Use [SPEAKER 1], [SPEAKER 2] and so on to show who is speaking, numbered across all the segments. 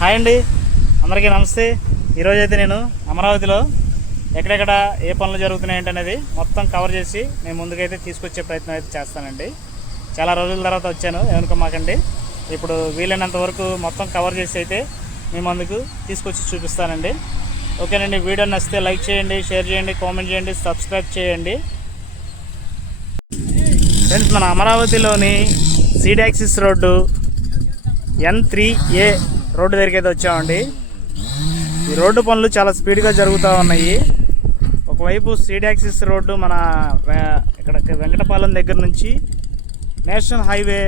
[SPEAKER 1] Hi అండి. అందరికీ నమస్తే. ఈరోజు అయితే నేను అమరావతిలో ఎక్కడెక్కడ ఏ పనులు జరుగుతున్నాయి ఏంటనేది మొత్తం కవర్ చేసి నేను ముందుకైతే తీసుకొచ్చే ప్రయత్నం అయితే చేస్తానండి. చాలా రోజుల తర్వాత వచ్చాను ఏమనుకోమాకండి ఇప్పుడు వీలైనంత వరకు మొత్తం కవర్ చేసి అయితే మీ ముందుకు తీసుకొచ్చి చూపిస్తానండి. ఓకేనండి వీడియో నచ్చితే లైక్ చేయండి షేర్ చేయండి కామెంట్ చేయండి సబ్స్క్రైబ్ చేయండి. ఫ్రెండ్స్ మన అమరావతిలోని seed access road N three A road దగ్గరికి అయితే వచ్చామండి. ఈ రోడ్డు పనులు చాలా స్పీడ్గా జరుగుతూ ఉన్నాయి. ఒకవైపు సీడాక్సిస్ రోడ్డు మన ఇక్కడ వెంకటపాలెం దగ్గర నుంచి నేషనల్ హైవే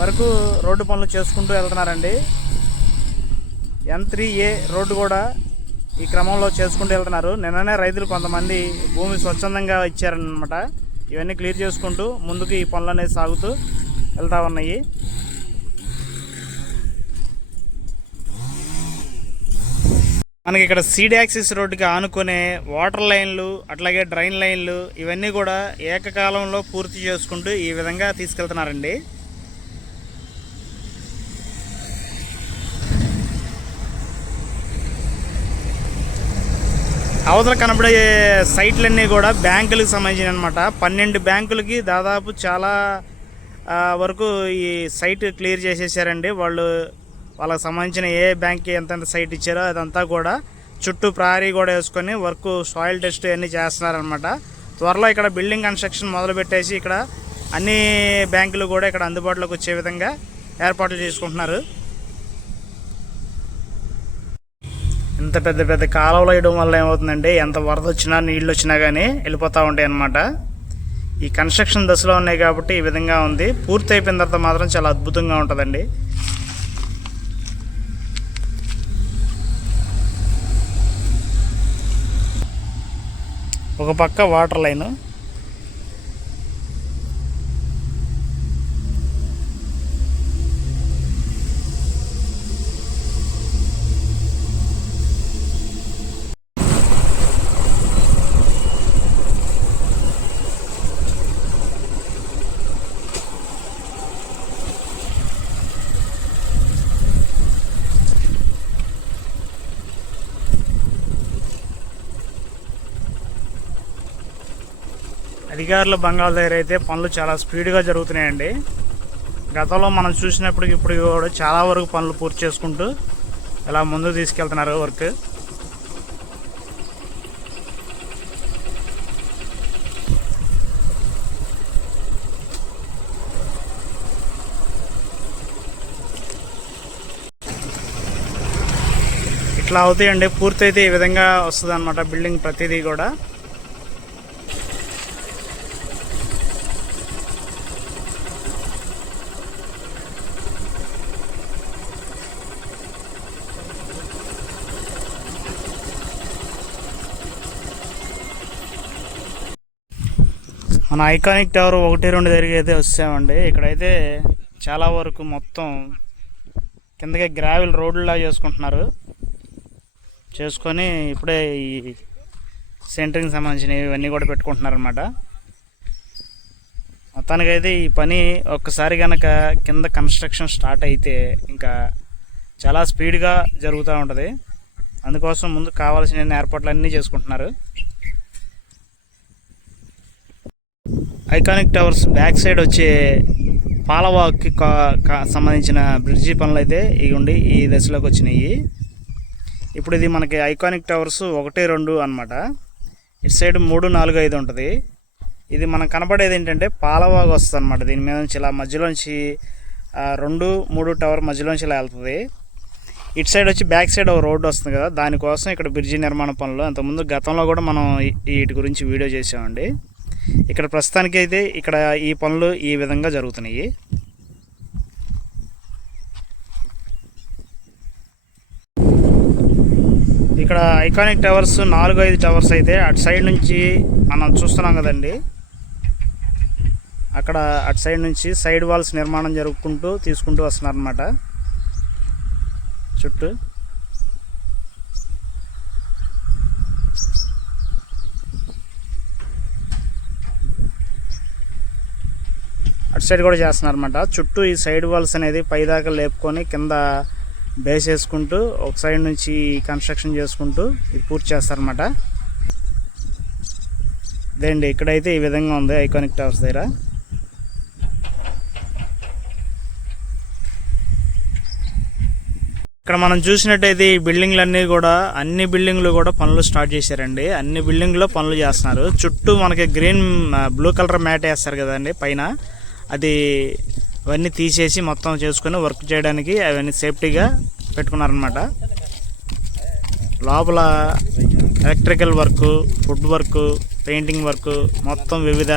[SPEAKER 1] వరకు రోడ్డు పనులు చేసుకుంటూ వెళ్తున్నారండి. ఎన్ త్రీ ఏ రోడ్డు కూడా ఈ క్రమంలో చేసుకుంటూ వెళ్తున్నారు. నిన్ననే రైతులు కొంతమంది భూమి స్వచ్ఛందంగా ఇచ్చారనమాట ఇవన్నీ క్లియర్ చేసుకుంటూ ముందుకు ఈ పనులు అనేది సాగుతూ వెళ్తూ ఉన్నాయి. మనకి ఇక్కడ సీడ్ యాక్సిస్ రోడ్డుకి ఆనుకునే వాటర్ లైన్లు అట్లాగే డ్రైన్ లైన్లు ఇవన్నీ కూడా ఏకకాలంలో పూర్తి చేసుకుంటూ ఈ విధంగా తీసుకెళ్తున్నారండి. అవతల కనబడే సైట్లన్నీ కూడా బ్యాంకులకు సంబంధించిన అనమాట పన్నెండు బ్యాంకులకి దాదాపు చాలా వరకు ఈ సైట్ క్లియర్ చేసేసారండి. వాళ్ళు వాళ్ళకి సంబంధించిన ఏ బ్యాంక్కి ఎంతెంత సైట్ ఇచ్చారో అదంతా కూడా చుట్టూ ప్రహరీ కూడా వేసుకొని వర్క్ సాయిల్ టెస్ట్ అన్నీ చేస్తున్నారనమాట త్వరలో ఇక్కడ బిల్డింగ్ కన్స్ట్రక్షన్ మొదలుపెట్టేసి ఇక్కడ అన్ని బ్యాంకులు కూడా ఇక్కడ అందుబాటులోకి వచ్చే విధంగా ఏర్పాట్లు చేసుకుంటున్నారు. ఇంత పెద్ద పెద్ద కాలువలు వేయడం వల్ల ఏమవుతుందంటే ఎంత వరద వచ్చినా నీళ్ళు వచ్చినా కానీ వెళ్ళిపోతూ ఉంటాయి అన్నమాట ఈ కన్స్ట్రక్షన్ దశలో ఉన్నాయి కాబట్టి ఈ విధంగా ఉంది. పూర్తి అయిపోయిన తర్వాత మాత్రం చాలా అద్భుతంగా ఉంటుందండి. ఒక పక్క వాటర్ లైను. అధికారుల బంగాళ దగ్గర అయితే పనులు చాలా స్పీడ్గా జరుగుతున్నాయండి. గతంలో మనం చూసినప్పటికి ఇప్పుడు కూడా చాలా వరకు పనులు పూర్తి చేసుకుంటూ ఇలా ముందు తీసుకెళ్తున్నారు వర్క్. ఇట్లా అవుతాయండి. పూర్తయితే ఈ విధంగా వస్తుంది అనమాట బిల్డింగ్ ప్రతిదీ కూడా. మన ఐకానిక్ టవర్ ఒకటి రెండు దగ్గరికి అయితే వచ్చామండి. ఇక్కడైతే చాలా వరకు మొత్తం కిందకి గ్రావెల్ రోడ్లా చేసుకుంటున్నారు. చేసుకొని ఇప్పుడే ఈ సెంటరింగ్ సంబంధించినవి ఇవన్నీ కూడా పెట్టుకుంటున్నారు అనమాట మొత్తానికైతే ఈ పని ఒక్కసారి కనుక కింద కన్స్ట్రక్షన్ స్టార్ట్ అయితే ఇంకా చాలా స్పీడ్గా జరుగుతూ ఉంటుంది. అందుకోసం ముందు కావాల్సిన ఏర్పాట్లు అన్నీ చేసుకుంటున్నారు. ఐకానిక్ టవర్స్ బ్యాక్ సైడ్ వచ్చే పాలవాక్కి కా- కా- సంబంధించిన బ్రిడ్జి పనులు అయితే ఇవి ఈ దశలోకి వచ్చినాయి. ఇప్పుడు ఇది మనకి ఐకానిక్ టవర్స్ ఒకటి రెండు అన్నమాట. ఇటు సైడ్ మూడు నాలుగు ఐదు ఉంటుంది. ఇది మనకు కనపడేది ఏంటంటే పాలవాగు వస్తుంది అనమాట దీని మీద నుంచి ఇలా మధ్యలోంచి రెండు మూడు టవర్ మధ్యలోంచి ఇలా వెళ్తుంది. ఇటు సైడ్ వచ్చి బ్యాక్ సైడ్ ఒక రోడ్డు వస్తుంది కదా దానికోసం ఇక్కడ బ్రిడ్జి నిర్మాణ పనులు. అంతకుముందు గతంలో కూడా మనం వీటి గురించి వీడియో చేసామండి. ఇక్కడ ప్రస్తుతానికి అయితే ఇక్కడ ఈ పనులు ఈ విధంగా జరుగుతున్నాయి. ఇక్కడ ఐకానిక్ టవర్స్ నాలుగు ఐదు టవర్స్ అయితే అటు సైడ్ నుంచి మనం చూస్తున్నాం కదండి. అక్కడ అటు సైడ్ నుంచి సైడ్ వాల్స్ నిర్మాణం జరుపుకుంటూ తీసుకుంటూ వస్తున్నారనమాట చుట్టూ. అటు సైడ్ కూడా చేస్తున్నారు అనమాట చుట్టూ ఈ సైడ్ వాల్స్ అనేది పైదాకా లేపుకొని కింద బేస్ వేసుకుంటూ ఒక సైడ్ నుంచి కన్స్ట్రక్షన్ చేసుకుంటూ ఇది పూర్తి చేస్తారన్నమాట. ఇదండి ఇక్కడైతే ఈ విధంగా ఉంది ఐకానిక్ టవర్స్ దగ్గర. ఇక్కడ మనం చూసినట్టయితే ఈ బిల్డింగ్లన్నీ కూడా అన్ని బిల్డింగ్లు కూడా పనులు స్టార్ట్ చేశారండి. అన్ని బిల్డింగ్లో పనులు చేస్తున్నారు. చుట్టూ మనకి గ్రీన్ బ్లూ కలర్ మ్యాట్ వేస్తారు కదండి పైన. అది అవన్నీ తీసేసి మొత్తం చేసుకొని వర్క్ చేయడానికి అవన్నీ సేఫ్టీగా పెట్టుకున్నారనమాట లోపల electrical work food work painting work మొత్తం వివిధ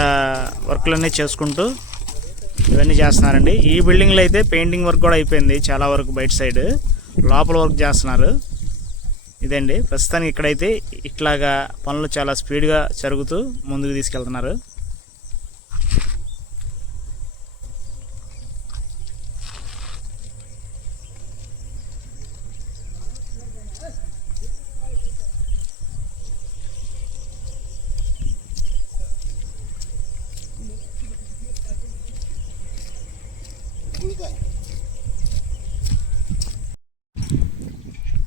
[SPEAKER 1] వర్క్లన్నీ చేసుకుంటూ ఇవన్నీ చేస్తున్నారండి. ఈ బిల్డింగ్లో అయితే పెయింటింగ్ వర్క్ కూడా అయిపోయింది చాలా వరకు బయట సైడ్. లోపల వర్క్ చేస్తున్నారు. ఇదండి. ప్రస్తుతానికి ఇక్కడైతే ఇట్లాగా పనులు చాలా స్పీడ్గా జరుగుతూ ముందుకు తీసుకెళ్తున్నారు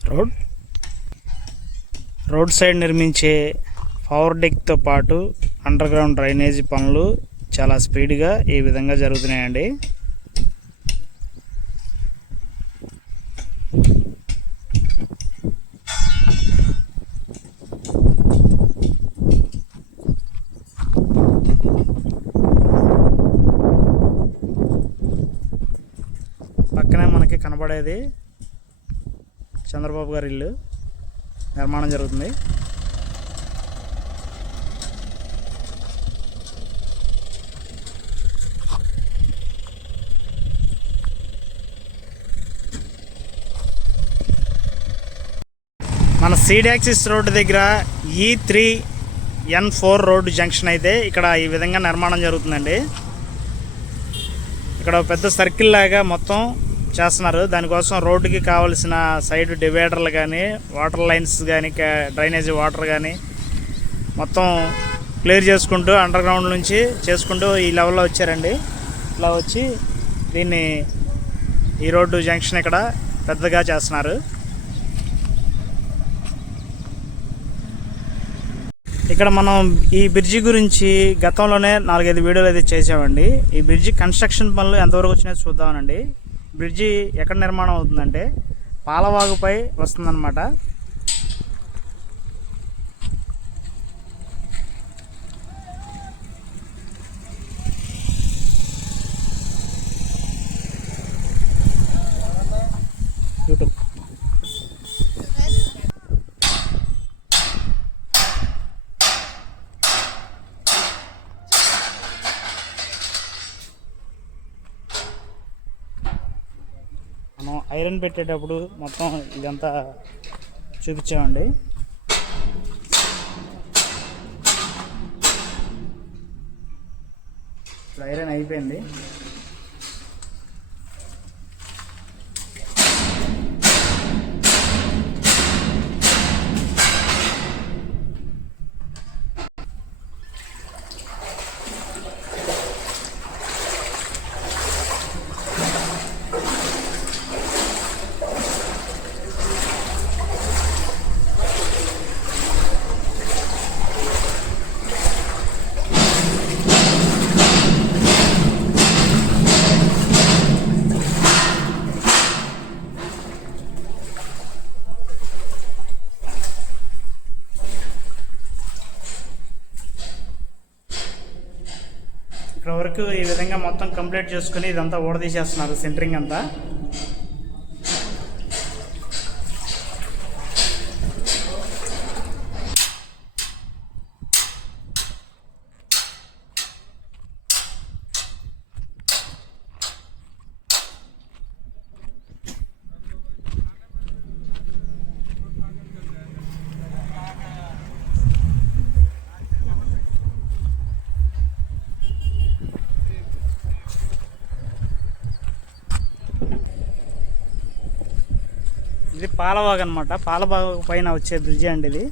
[SPEAKER 1] రోడ్ రోడ్ సైడ్ నిర్మించే పవర్ డెక్తో పాటు అండర్ గ్రౌండ్ డ్రైనేజీ పనులు చాలా స్పీడ్గా ఈ విధంగా జరుగుతున్నాయండి. పక్కనే మనకి కనబడేది చంద్రబాబు గారి ఇల్లు. నిర్మాణం జరుగుతుంది. మన సీడాక్సిస్ రోడ్డు దగ్గర ఈ three N four road junction అయితే ఇక్కడ ఈ విధంగా నిర్మాణం జరుగుతుందండి. ఇక్కడ ఒక పెద్ద సర్కిల్ లాగా మొత్తం చేస్తున్నారు. దానికోసం రోడ్డుకి కావలసిన సైడ్ డివైడర్లు కానీ వాటర్ లైన్స్ కానీ డ్రైనేజీ వాటర్ కానీ మొత్తం క్లియర్ చేసుకుంటూ అండర్ గ్రౌండ్ నుంచి చేసుకుంటూ ఈ లెవెల్లో వచ్చారండి. ఇలా వచ్చి దీన్ని ఈ రోడ్డు జంక్షన్ ఇక్కడ పెద్దగా చేస్తున్నారు. ఇక్కడ మనం ఈ బ్రిడ్జి గురించి గతంలోనే నాలుగైదు వీడియోలు అయితే చేసామండి ఈ బ్రిడ్జి కన్స్ట్రక్షన్ పనులు ఎంతవరకు వచ్చినాయో చూద్దామనండి. బ్రిడ్జి ఎక్కడ నిర్మాణం అవుతుందంటే పాలవాగుపై వస్తుందన్నమాట యూట్యూబ్ మనం ఐరన్ పెట్టేటప్పుడు మొత్తం ఇదంతా చూపించామండి. ఇప్పుడు ఐరన్ అయిపోయింది. ఇక్కడ వరకు ఈ విధంగా మొత్తం కంప్లీట్ చేసుకుని ఇదంతా ఓడదీసేస్తున్నారు సెంటరింగ్ అంతా. ఇది పాలబాగ్ అనమాట పాలబాగ్ పైన వచ్చే బ్రిడ్జి అండి ఇది.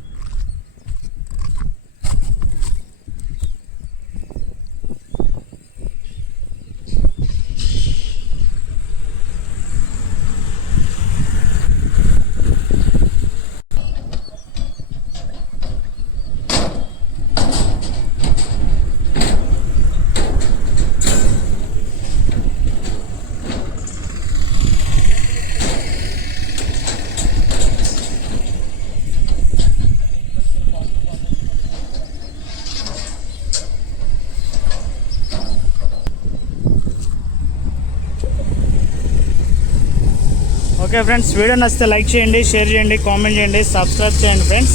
[SPEAKER 1] ఓకే ఫ్రెండ్స్ వీడియో నచ్చితే లైక్ చేయండి షేర్ చేయండి కామెంట్ చేయండి సబ్స్క్రైబ్ చేయండి ఫ్రెండ్స్